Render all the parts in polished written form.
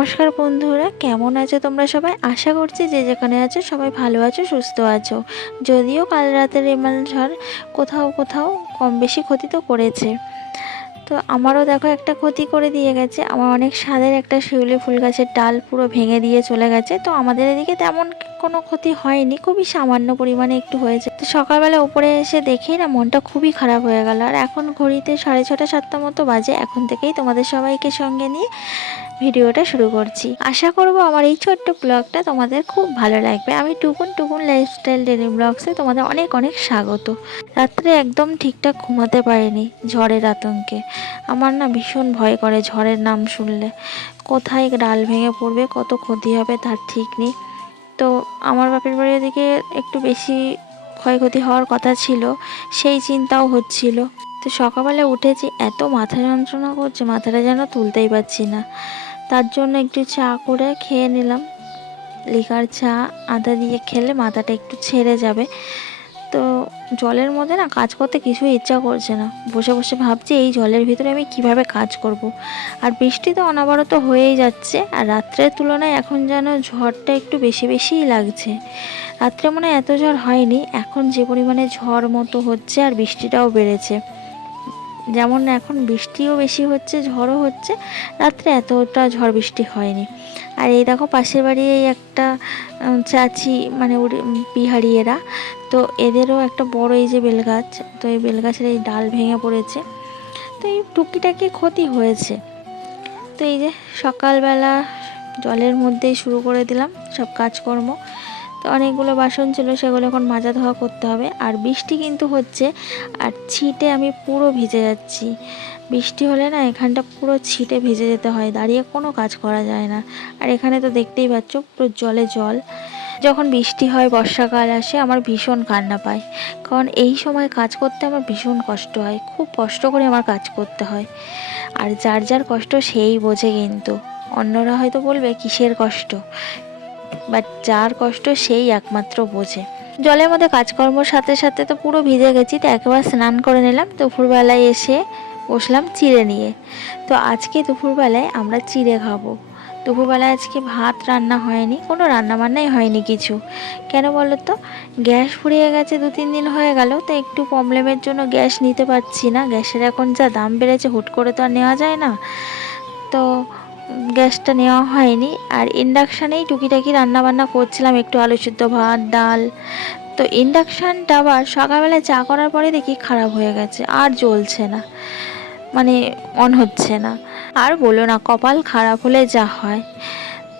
নমস্কার বন্ধুরা, কেমন আছো তোমরা সবাই? আশা করছি যে যেখানে আছো সবাই ভালো আছো, সুস্থ আছো। যদিও কাল রাতের রেমাল ঝড় কোথাও কোথাও কম বেশি ক্ষতি তো করেছে। তো আমারও দেখো একটা ক্ষতি করে দিয়ে গেছে। আমার অনেক স্বাদের একটা শিউলি ফুল গাছের ডাল পুরো ভেঙে দিয়ে চলে গেছে। তো আমাদের এদিকে তেমন কোনো ক্ষতি হয়নি, খুবই সামান্য পরিমাণে একটু হয়েছে। তো সকালবেলা উপরে এসে দেখেই না মনটা খুবই খারাপ হয়ে গেল। আর এখন ঘড়িতে 6:30-7টা মতো বাজে। এখন থেকেই তোমাদের সবাইকে সঙ্গে নিয়ে ভিডিওটা শুরু করছি। আশা করব আমার এই ছোট্ট ব্লগটা তোমাদের খুব ভালো লাগবে। আমি টুকুন টুকুন লাইফস্টাইল ডেলি ব্লগসে তোমাদের অনেক অনেক স্বাগত। রাত্রে একদম ঠিকঠাক ঘুমাতে পারিনি ঝড়ের আতঙ্কে। আমার না ভীষণ ভয় করে ঝড়ের নাম শুনলে। কোথায় ডাল ভেঙে পড়বে, কত ক্ষতি হবে তার ঠিক নেই। তো আমার বাপের বাড়ির দিকে একটু বেশি ক্ষয়ক্ষতি হওয়ার কথা ছিল, সেই চিন্তাও হচ্ছিল। তো সকালবেলা উঠেছি, এত মাথা যন্ত্রণা করছে, মাথাটা যেন তুলতেই পারছি না। তার জন্য একটু চা করে খেয়ে নিলাম। লিকার চা আদা দিয়ে খেলে মাথাটা একটু ছেড়ে যাবে। তো জলের মধ্যে না কাজ করতে কিছুই ইচ্ছা করছে না। বসে বসে ভাবছি এই জলের ভিতরে আমি কিভাবে কাজ করব। আর বৃষ্টি তো অনবরত হয়েই যাচ্ছে। আর রাত্রের তুলনায় এখন যেন ঝড়টা একটু বেশি বেশিই লাগছে। রাত্রে মনে হয় এত ঝড় হয়নি, এখন যে পরিমাণে ঝড় মতো হচ্ছে আর বৃষ্টিটাও বেড়েছে। যেমন এখন বৃষ্টিও বেশি হচ্ছে, ঝড়ও হচ্ছে। রাত্রে এতটা ঝড় বৃষ্টি হয়নি। আর এই দেখো পাশের বাড়ি এই একটা চাচি, মানে বিহারি এরা, তো এদেরও একটা বড় এই যে বেলগাছ, তো এই বেলগাছের এই ডাল ভেঙে পড়েছে। তো এই টুকিটাকি ক্ষতি হয়েছে। তো এই যে সকালবেলা জলের মধ্যেই শুরু করে দিলাম সব কাজকর্ম। তো অনেকগুলো বাসন ছিল, সেগুলো এখন মাজা ধোয়া করতে হবে। আর বৃষ্টি কিন্তু হচ্ছে, আর ছিটে আমি পুরো ভিজে যাচ্ছি। বৃষ্টি হলে না এখানটা পুরো ছিটে ভিজে যেতে হয়, দাঁড়িয়ে কোনো কাজ করা যায় না। আর এখানে তো দেখতেই পাচ্ছ পুরো জলে জল। যখন বৃষ্টি হয়, বর্ষাকাল আসে, আমার ভীষণ কান্না পায়। কারণ এই সময় কাজ করতে আমার ভীষণ কষ্ট হয়, খুব কষ্ট করে আমার কাজ করতে হয়। আর যার যার কষ্ট সেই বোঝে, কিন্তু অন্যরা হয়তো বলবে কিসের কষ্ট, বাট যার কষ্ট সেই একমাত্র বোঝে। জলের মধ্যে কাজকর্মর সাথে সাথে তো পুরো ভিজে গেছি। তো একবার স্নান করে নিলাম, দুপুরবেলায় এসে বসলাম চিড়ে নিয়ে। তো আজকে দুপুরবেলায় আমরা চিড়ে খাবো। দুপুরবেলায় আজকে ভাত রান্না হয়নি, কোনো রান্নাবান্নাই হয়নি কিছু। কেন বলো তো? গ্যাস ফুরিয়ে গেছে, 2-3 দিন হয়ে গেল। তো একটু প্রবলেমের জন্য গ্যাস নিতে পারছি না। গ্যাসের এখন যা দাম বেড়েছে, হুট করে তো আর নেওয়া যায় না। তো গ্যাসটা নেওয়া হয়নি। আর ইন্ডাকশানেই টুকিটাকি রান্নাবান্না করছিলাম, একটু আলু সিদ্ধ, ভাত, ডাল। তো ইন্ডাকশানটা আবার সকালবেলায় চা করার পরে দেখি খারাপ হয়ে গেছে, আর জ্বলছে না, মানে অন হচ্ছে না। আর বলো না, কপাল খারাপ হলে যা হয়।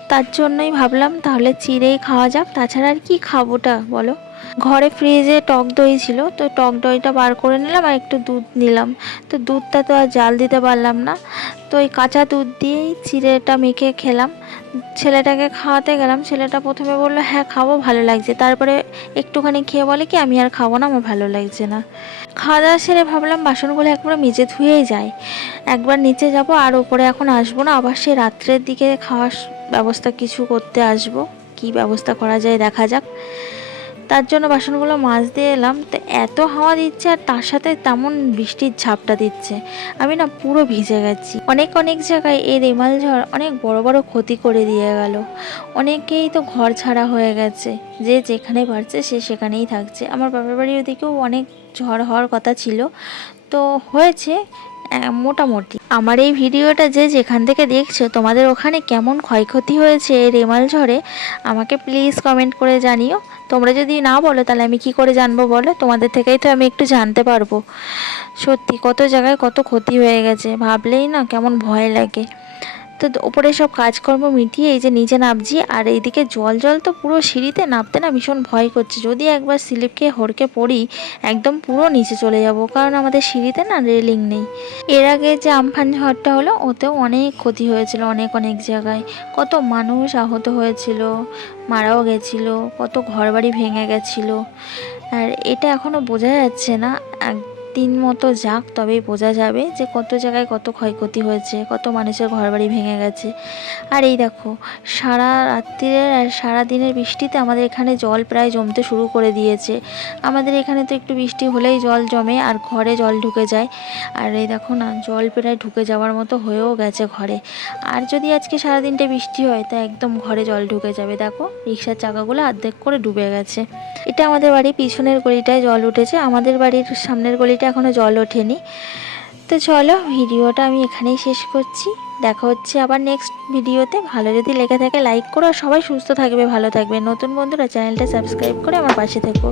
তার জন্যই ভাবলাম তাহলে চিড়েই খাওয়া যাক, তাছাড়া আর কি খাবোটা বলো। ঘরে ফ্রিজে টক দই ছিল, তো টক দইটা বার করে নিলাম আর একটু দুধ নিলাম। তো দুধটা তো আর জাল দিতে পারলাম না, তো ওই কাঁচা দুধ দিয়েই চিড়েটা মেখে খেলাম। ছেলেটাকে খাওয়াতে গেলাম, ছেলেটা প্রথমে বললো হ্যাঁ খাবো, ভালো লাগছে। তারপরে একটুখানি খেয়ে বলে কি আমি আর খাবো না, আমার ভালো লাগছে না। খাওয়া দাওয়া সেরে ভাবলাম বাসনগুলো একবার মেজে ধুয়েই যায়। একবার নিচে যাব, আর ওপরে এখন আসবো না, আবার সে রাত্রের দিকে খাওয়ার ব্যবস্থা কিছু করতে আসবো। কি ব্যবস্থা করা যায় দেখা যাক। তার জন্য বাসনগুলো মাজতে এলাম। তো এত হাওয়া দিচ্ছে, আর তার সাথে তেমন বৃষ্টির ঝাপটা দিচ্ছে। আমি না পুরো ভিজে গেছি। অনেক অনেক জায়গায় এই রেমাল ঝড় অনেক বড় বড় ক্ষতি করে দিয়ে গেল। অনেকেই তো ঘর ছাড়া হয়ে গেছে, যে যেখানে পারছে সে সেখানেই থাকছে। আমার বাবার বাড়ির ওদিকেও অনেক ঝড় হওয়ার কথা ছিল, তো হয়েছে মোটামুটি। আমার এই ভিডিওটা যে যেখান থেকে দেখছো, তোমাদের ওখানে কেমন ক্ষয়ক্ষতি হয়েছে এই রেমাল ঝড়ে আমাকে প্লিজ কমেন্ট করে জানিও। তোমরা যদি না বলো তাহলে আমি কি করে জানবো বলো? তোমাদের থেকেই তো আমি একটু জানতে পারবো। সত্যি কত জায়গায় কত ক্ষতি হয়ে গেছে, ভাবলেই না কেমন ভয় লাগে। তো ওপরে সব কাজকর্ম মিটিয়ে এই যে নিচে নামছি, আর এইদিকে জল জল তো পুরো সিঁড়িতে নামতে না ভীষণ ভয় করছে। যদি একবার স্লিপ খেয়ে হড়কে পড়ি, একদম পুরো নিচে চলে যাব, কারণ আমাদের সিঁড়িতে না রেলিং নেই। এর আগে যে আমফান ঝড়টা হলো, ওতেও অনেক ক্ষতি হয়েছিল, অনেক অনেক জায়গায় কত মানুষ আহত হয়েছিল, মারাও গেছিল, কত ঘরবাড়ি ভেঙে গেছিলো। আর এটা এখনও বোঝা যাচ্ছে না দিন মতো যাক তবেই বোঝা যাবে যে কত জায়গায় কত ক্ষয়ক্ষতি হয়েছে, কত মানুষের ঘরবাড়ি ভেঙে গেছে। আর এই দেখো, সারা রাত্রির আর সারা দিনের বৃষ্টিতে আমাদের এখানে জল প্রায় জমতে শুরু করে দিয়েছে। আমাদের এখানে তো একটু বৃষ্টি হলেই জল জমে আর ঘরে জল ঢুকে যায়। আর এই দেখো না, জল প্রায় ঢুকে যাওয়ার মতো হয়েও গেছে ঘরে। আর যদি আজকে সারাদিনটা বৃষ্টি হয় তা একদম ঘরে জল ঢুকে যাবে। দেখো রিক্সার চাকাগুলো অর্ধেক করে ডুবে গেছে। এটা আমাদের বাড়ির পিছনের গলিটায় জল উঠেছে, আমাদের বাড়ির সামনের গলিটা এখনও জল ওঠেনি। তো চলো, ভিডিওটা আমি এখানেই শেষ করছি। দেখা হচ্ছে আবার নেক্সট ভিডিওতে। ভালো যদি লেগে থাকে লাইক করো, আর সবাই সুস্থ থাকবে, ভালো থাকবে। নতুন বন্ধুরা চ্যানেলটা সাবস্ক্রাইব করে আমার পাশে থেকো।